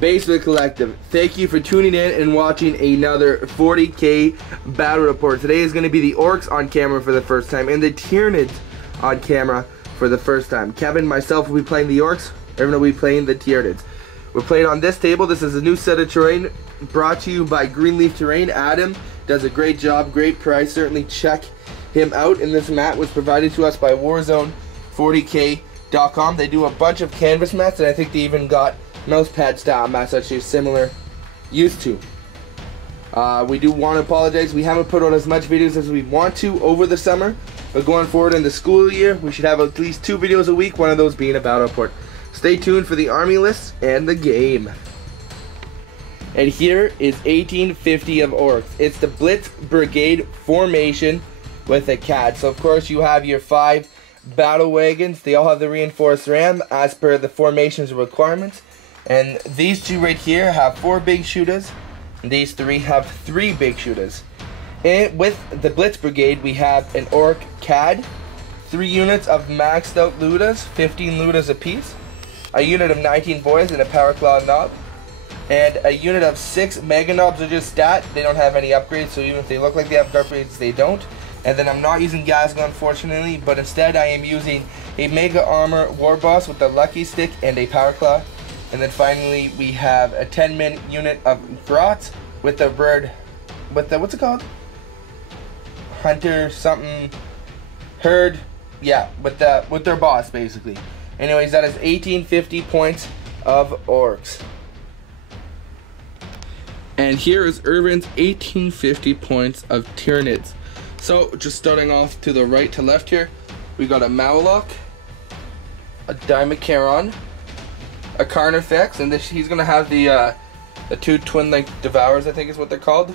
Basement Collective, thank you for tuning in and watching another 40k battle report. Today is going to be the Orks on camera for the first time and the Tyranids on camera for the first time. Kevin and myself will be playing the Orks, Irvin will be playing the Tyranids. We're playing on this table. This is a new set of terrain brought to you by Greenleaf Terrain. Adam does a great job, great price. Certainly check him out. And this mat was provided to us by Warhammer 40k.com. They do a bunch of canvas mats, and I think they even got mouse pad style mats that you're similar used to. We do want to apologize. We haven't put out as much videos as we want to over the summer, but going forward in the school year, we should have at least 2 videos a week, one of those being a battle report. Stay tuned for the army list and the game. And here is 1850 of Orks. It's the Blitz Brigade formation with a CAD. So of course you have your 5 battle wagons. They all have the reinforced ram as per the formation's requirements. And these 2 right here have 4 big shooters. And these 3 have 3 big shooters. And with the Blitz Brigade, we have an Ork CAD, 3 units of maxed out Ludas, 15 Ludas apiece, a unit of 19 boys and a Power Claw knob, and a unit of 6 Mega Knobs are just stat. They don't have any upgrades, so even if they look like they have upgrades, they don't. And then I'm not using Gazga, unfortunately, but instead I am using a Mega Armor War Boss with a Lucky Stick and a Power Claw. And then finally we have a 10-min unit of Grots with the bird, with the, what's it called? Hunter something, herd, yeah, with their boss basically. Anyways, that is 1850 points of Orks. And here is Irvin's 1850 points of Tyranids. So, just starting off to the right to left here, we got a Mawlok, a Dimacaron, a Carnifex, and this, he's gonna have the 2 twin-link Devours, I think is what they're called.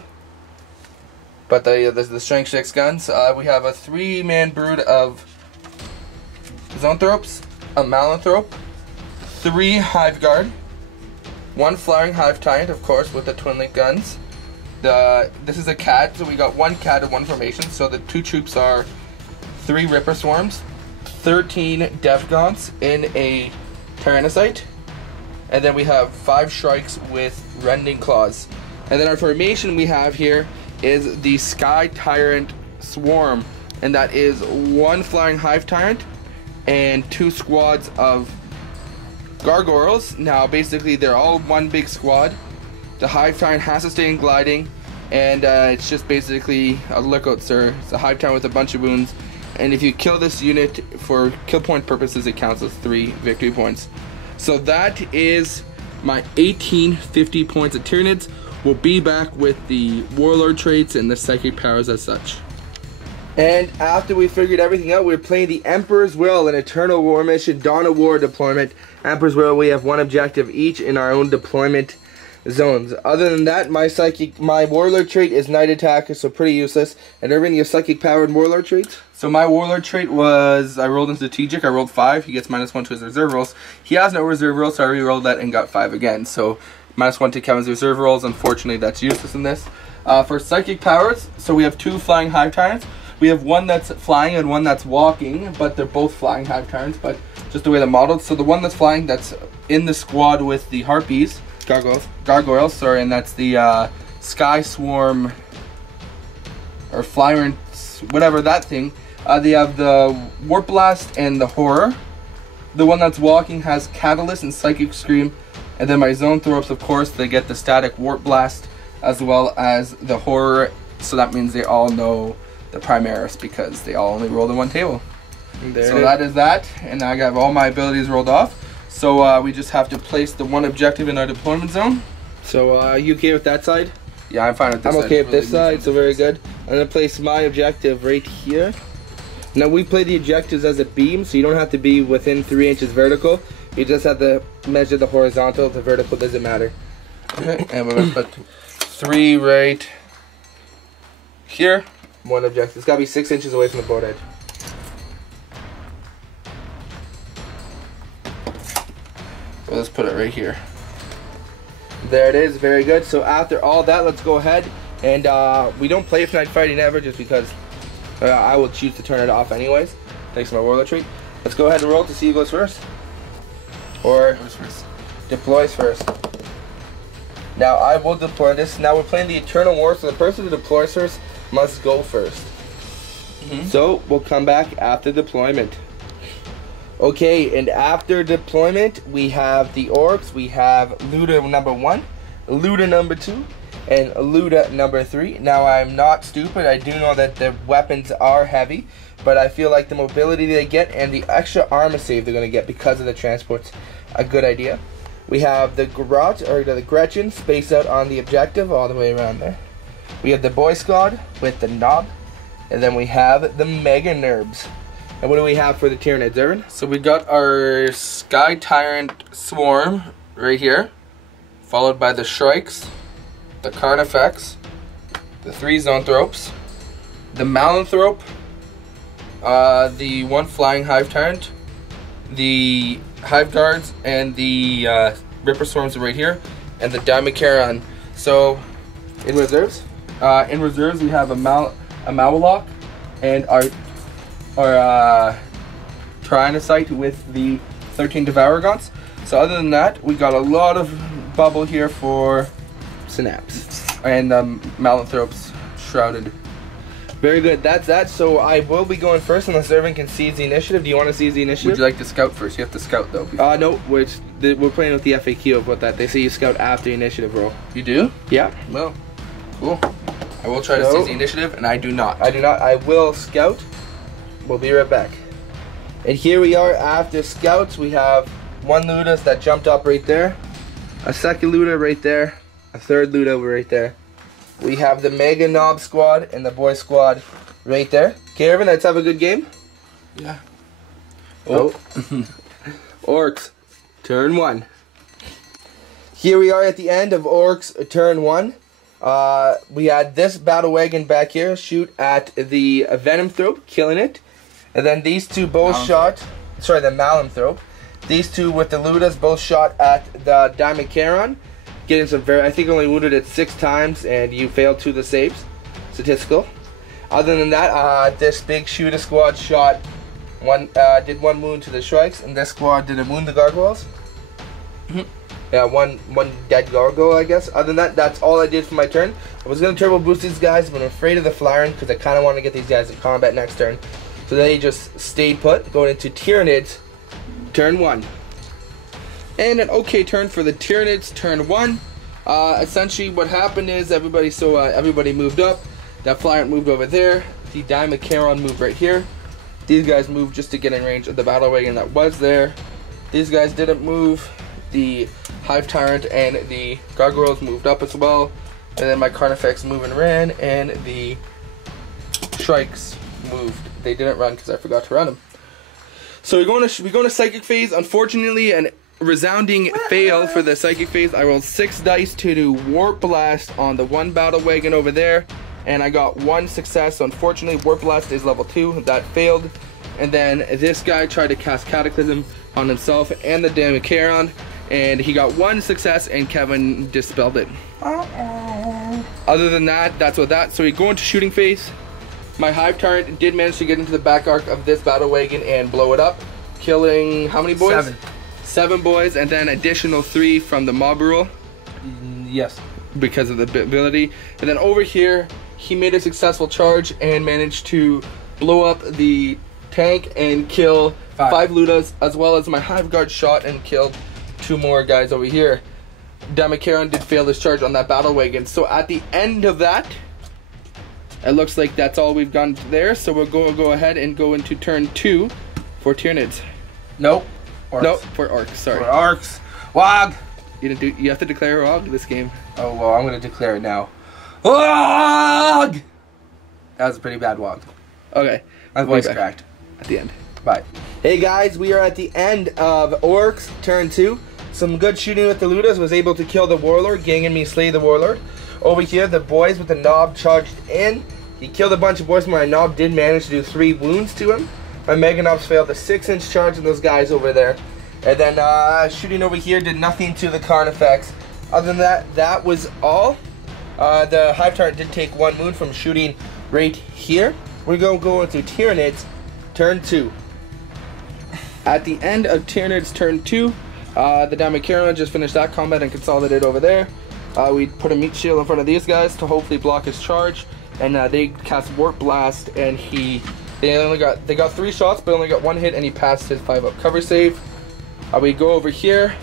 But the Strength 6 guns. We have a 3-man brood of Zoanthropes, a Malanthrope, 3 Hive Guard, 1 Flying Hive Tyrant, of course, with the twin-link guns. This is a CAD, so we got 1 CAD and 1 formation. So the 2 troops are 3 Ripper Swarms, 13 Death Gaunts in a Tyrannocyte, and then we have 5 Shrikes with Rending Claws. And then our formation we have here is the Sky Tyrant Swarm, and that is 1 Flying Hive Tyrant and 2 squads of Gargoyles. Now basically they're all one big squad. The Hive Tyrant has to stay in gliding, and it's just basically a lookout, sir. It's a Hive Tyrant with a bunch of wounds, and if you kill this unit for kill point purposes, it counts as 3 victory points. So that is my 1850 points of Tyranids. We'll be back with the Warlord traits and the psychic powers as such. And after we figured everything out, we're playing the Emperor's Will, an Eternal War mission, Dawn of War deployment. Emperor's Will, we have 1 objective each in our own deployment zones. Other than that, my Warlord trait is Night Attacker, so pretty useless. And Irvin, your psychic powered Warlord traits? So my Warlord trait was, I rolled in Strategic, I rolled 5, he gets -1 to his reserve rolls. He has no reserve rolls, so I re-rolled that and got 5 again. So -1 to Kevin's reserve rolls, unfortunately that's useless in this. For psychic powers, so we have 2 Flying Hive Tyrants. We have 1 that's flying and 1 that's walking, but they're both Flying Hive Tyrants, but just the way they're modeled. So the 1 that's flying, that's in the squad with the Harpies, Gargoyles, sorry, and that's the Sky Swarm, or Flyer, whatever that thing. They have the Warp Blast and the Horror. The 1 that's walking has Catalyst and Psychic Scream, and then my Zoanthropes, of course, they get the Static Warp Blast as well as the Horror, so that means they all know the Primaris because they all only rolled in 1 table. So that is that, and I got all my abilities rolled off. So we just have to place the 1 objective in our deployment zone. So you okay with that side? Yeah, I'm fine with this side. I'm okay with this side, so very good. I'm going to place my objective right here. Now we play the objectives as a beam, so you don't have to be within 3 inches vertical. You just have to measure the horizontal. The vertical doesn't matter. Okay, and we're going to put 3 right here. 1 objective. It's got to be 6 inches away from the board edge. So let's put it right here. There it is. Very good. So after all that, let's go ahead and we don't play Night Fighting ever just because I will choose to turn it off anyways. Thanks to my Warlord trait. Let's go ahead and roll to see who goes first. Or deploys first. Now I will deploy this. Now we're playing the Eternal War, so the person who deploys first must go first. So we'll come back after deployment. Okay, and after deployment, we have the Orks. We have Luda number 1, Luda number 2, and Luda number 3. Now I'm not stupid. I do know that the weapons are heavy, but I feel like the mobility they get and the extra armor save they're going to get because of the transport's a good idea. We have the Garot, or the Gretchen, spaced out on the objective all the way around there. We have the Boy Squad with the Knob, and then we have the Mega Nerbs. And what do we have for the Tyranids, Irvin? So we got our Sky Tyrant Swarm right here, followed by the Shrikes, the Carnifex, the 3 Zoanthropes, the Malanthrope, the 1 Flying Hive Tyrant, the Hive Guards, and the Ripper Swarms are right here, and the Dimacaron. So, in reserves? We have a Mawalok, and our Tyrannocyte with the 13 Devouragons. So other than that, we got a lot of bubble here for Synapse, and Malanthropes shrouded. Very good, that's that. So I will be going first unless Irvin can seize the initiative. Do you want to seize the initiative? Would you like to scout first? You have to scout though. No, we're playing with the FAQ of what that. They say you scout after the initiative roll. You do? Yeah. Well, cool. I will try to seize the initiative, and I do not. I will scout. We'll be right back. And here we are after scouts. We have 1 Ludas that jumped up right there, a 2nd Luda right there, a 3rd Luda right there. We have the Mega Knob Squad and the Boy Squad right there. Okay, Irvin, let's have a good game. Yeah. Oh. Orks, turn 1. Here we are at the end of Orks, turn 1. We had this battle wagon back here shoot at the Venomthrope, killing it. And then these two both shot, sorry, the Malanthrope. These two with the Ludas both shot at the Dimacaron. Getting some I think only wounded it 6 times, and you failed 2 of the saves. Statistical. Other than that, this big shooter squad shot did 1 wound to the Shrikes, and this squad did a wound to Gargoyles. Yeah, one dead gargoyle, I guess. Other than that, that's all I did for my turn. I was going to turbo boost these guys, but I'm afraid of the Flying because I kind of want to get these guys in combat next turn. So they just stayed put, going into Tyranids, turn 1. And an okay turn for the Tyranids, turn 1. Essentially what happened is everybody moved up. That Flyer moved over there. The Dimacaron moved right here. These guys moved just to get in range of the battle wagon that was there. These guys didn't move. The Hive Tyrant and the Gargoyles moved up as well. And then my Carnifex moved and ran, and the Shrikes moved. They didn't run because I forgot to run them. So we're going to Psychic Phase. Unfortunately, an resounding fail for the Psychic Phase. I rolled 6 dice to do Warp Blast on the 1 battle wagon over there, and I got 1 success. So unfortunately, Warp Blast is level 2. That failed. And then this guy tried to cast Cataclysm on himself and the Dimacaron, and he got 1 success, and Kevin dispelled it. Other than that, that's what that. So we go into Shooting Phase. My Hive Tyrant did manage to get into the back arc of this battle wagon and blow it up, killing how many boys? 7 boys, and then additional 3 from the mob rule. Yes. Because of the ability. And then over here, he made a successful charge and managed to blow up the tank and kill 5 Ludas, as well as my Hive Guard shot and killed 2 more guys over here. Dimacaron did fail his charge on that battle wagon. So at the end of that, it looks like that's all we've gone there. So we'll go ahead and go into turn 2 for Tyranids. Nope. Orks. Nope, for Orks, sorry. For Orks. Wog! You have to declare Wog this game. Oh, well, I'm going to declare it now. Wog! That was a pretty bad Wog. Okay. My voice cracked. At the end. Bye. Hey guys, we are at the end of Orks, turn 2. Some good shooting with the Ludas, was able to kill the Warlord, Gang and me slay the Warlord. Over here, the boys with the Knob charged in. He killed a bunch of boys, but my Knob did manage to do 3 wounds to him. My Mega Knobs failed a 6-inch charge on those guys over there. And then shooting over here did nothing to the Carnifex. Other than that, that was all. The Hive Tyrant did take 1 wound from shooting right here. We're going to go into Tyranids, turn 2. At the end of Tyranids turn 2, the Dimacaron just finished that combat and consolidated over there. We put a meat shield in front of these guys to hopefully block his charge, and they cast Warp Blast, and they got 3 shots, but only got 1 hit, and he passed his 5-up cover save. We go over here.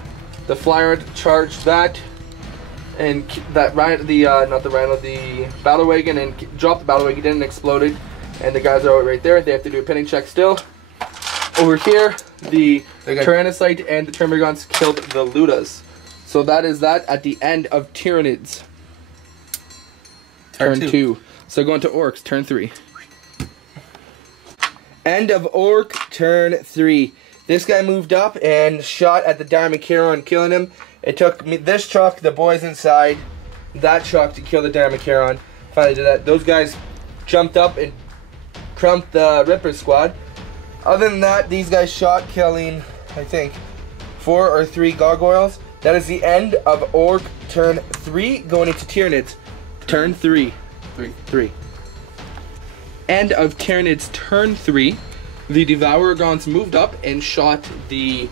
The flyer charged that, and that the battle wagon, and dropped the battle wagon, didn't exploded, and the guys are right there. They have to do a pinning check still. Over here, the Tyranids and the Termagants killed the Ludas. So that is that at the end of Tyranids. Turn 2. So going to Orks, turn 3. End of Orc, turn 3. This guy moved up and shot at the Diamondcaron, killing him. It took me this truck, the boys inside, that truck to kill the Diamondcaron. Finally did that. Those guys jumped up and crumped the Ripper squad. Other than that, these guys shot, killing, I think, 4 or 3 gargoyles. That is the end of Orc turn 3, going into Tyranids. Turn 3. 3. End of Tyranids turn 3. The Devouragons moved up and shot the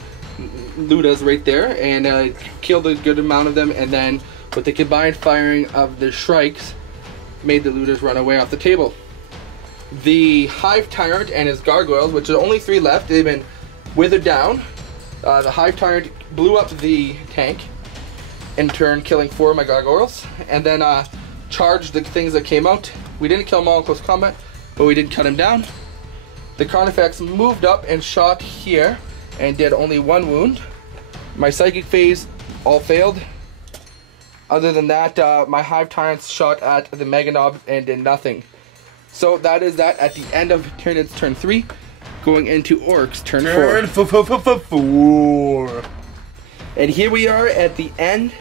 Ludas right there, and killed a good amount of them, and then with the combined firing of the Shrikes, made the Ludas run away off the table. The Hive Tyrant and his gargoyles, which are only 3 left, they've been withered down. The Hive Tyrant blew up the tank, in turn killing 4 of my gargoyles, and then charged the things that came out. We didn't kill them all in close combat, but we did cut him down. The Carnifex moved up and shot here, and did only 1 wound. My Psychic phase all failed. Other than that, my Hive Tyrants shot at the Meganob and did nothing. So that is that at the end of Tyranids turn 3, going into Orks turn 4. And here we are at the end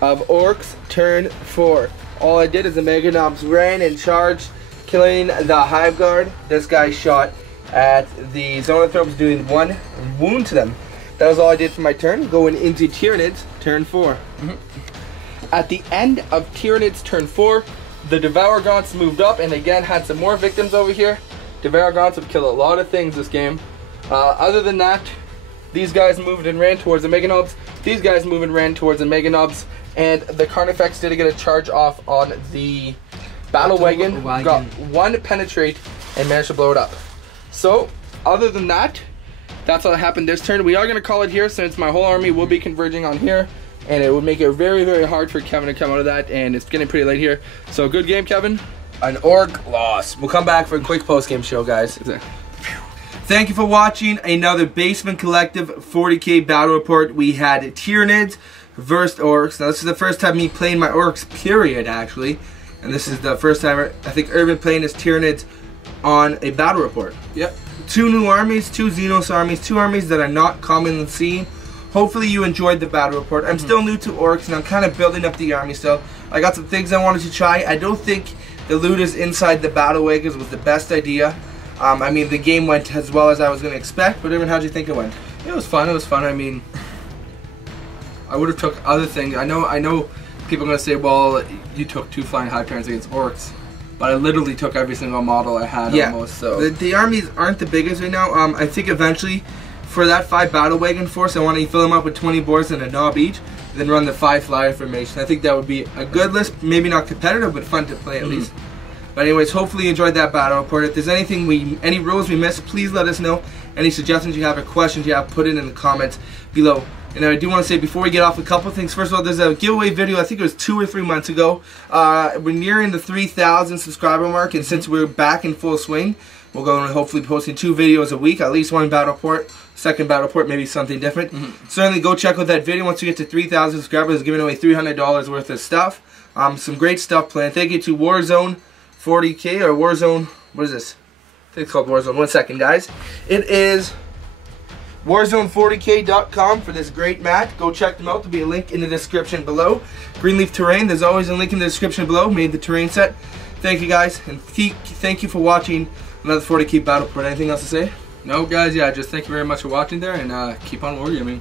of Orks turn 4. All I did is the Meganobs ran and charged, killing the Hive Guard. This guy shot at the Zoanthropes, doing 1 wound to them. That was all I did for my turn, going into Tyranids turn 4. At the end of Tyranids turn 4, the Devouragons moved up and again had some more victims over here. Devouragons have killed a lot of things this game. Other than that, these guys moved and ran towards the Meganobs. These guys moved and ran towards the Meganobs. And the Carnifex did get a charge off on the Battle Wagon. Got 1 penetrate and managed to blow it up. So, other than that, that's all that happened this turn. We are going to call it here, since my whole army will be converging on here. And it would make it very, very hard for Kevin to come out of that, and it's getting pretty late here. So, good game, Kevin. An Orc loss. We'll come back for a quick post-game show, guys. Thank you for watching another Basement Collective 40k battle report. We had Tyranids versus Orcs. Now, this is the first time me playing my Orcs, period, actually. And this is the first time, I think, Irvin playing his Tyranids on a battle report. Yep. 2 new armies, 2 Xenos armies, 2 armies that are not commonly seen. Hopefully you enjoyed the battle report. I'm still new to Orcs, and I'm kind of building up the army still. I got some things I wanted to try. I don't think the Ludas inside the battle wagons was the best idea. I mean, the game went as well as I was going to expect, but Irvin, how'd you think it went? It was fun. It was fun. I mean, I would have took other things. I know people are going to say, well, you took 2 flying Hive Tyrants against Orcs. But I literally took every single model I had almost. So the armies aren't the biggest right now. I think eventually, for that 5 battle wagon force, I want to fill them up with 20 boars and a knob each, then run the 5 flyer formation. I think that would be a good list. Maybe not competitive, but fun to play at least. But anyways, hopefully you enjoyed that battle report. If there's any rules we missed, please let us know. Any suggestions you have or questions you have, put it in the comments below. And I do want to say, before we get off, a couple things. First of all, there's a giveaway video, I think it was 2 or 3 months ago. We're nearing the 3,000 subscriber mark, and since we're back in full swing, we're going to hopefully be posting 2 videos a week, at least 1 battle report, second battle report, maybe something different. Certainly go check out that video. Once we get to 3,000 subscribers, giving away $300 worth of stuff. Some great stuff planned. Thank you to Warhammer 40k, or Warzone, what is this? I think it's called Warzone. 1 second, guys. It is Warzone40k.com for this great mat. Go check them out. There'll be a link in the description below. Greenleaf Terrain, there's always a link in the description below. Made the terrain set. Thank you, guys, and thank you for watching another 40k battle report. Anything else to say? No, guys, yeah, just thank you very much for watching there, and keep on wargaming.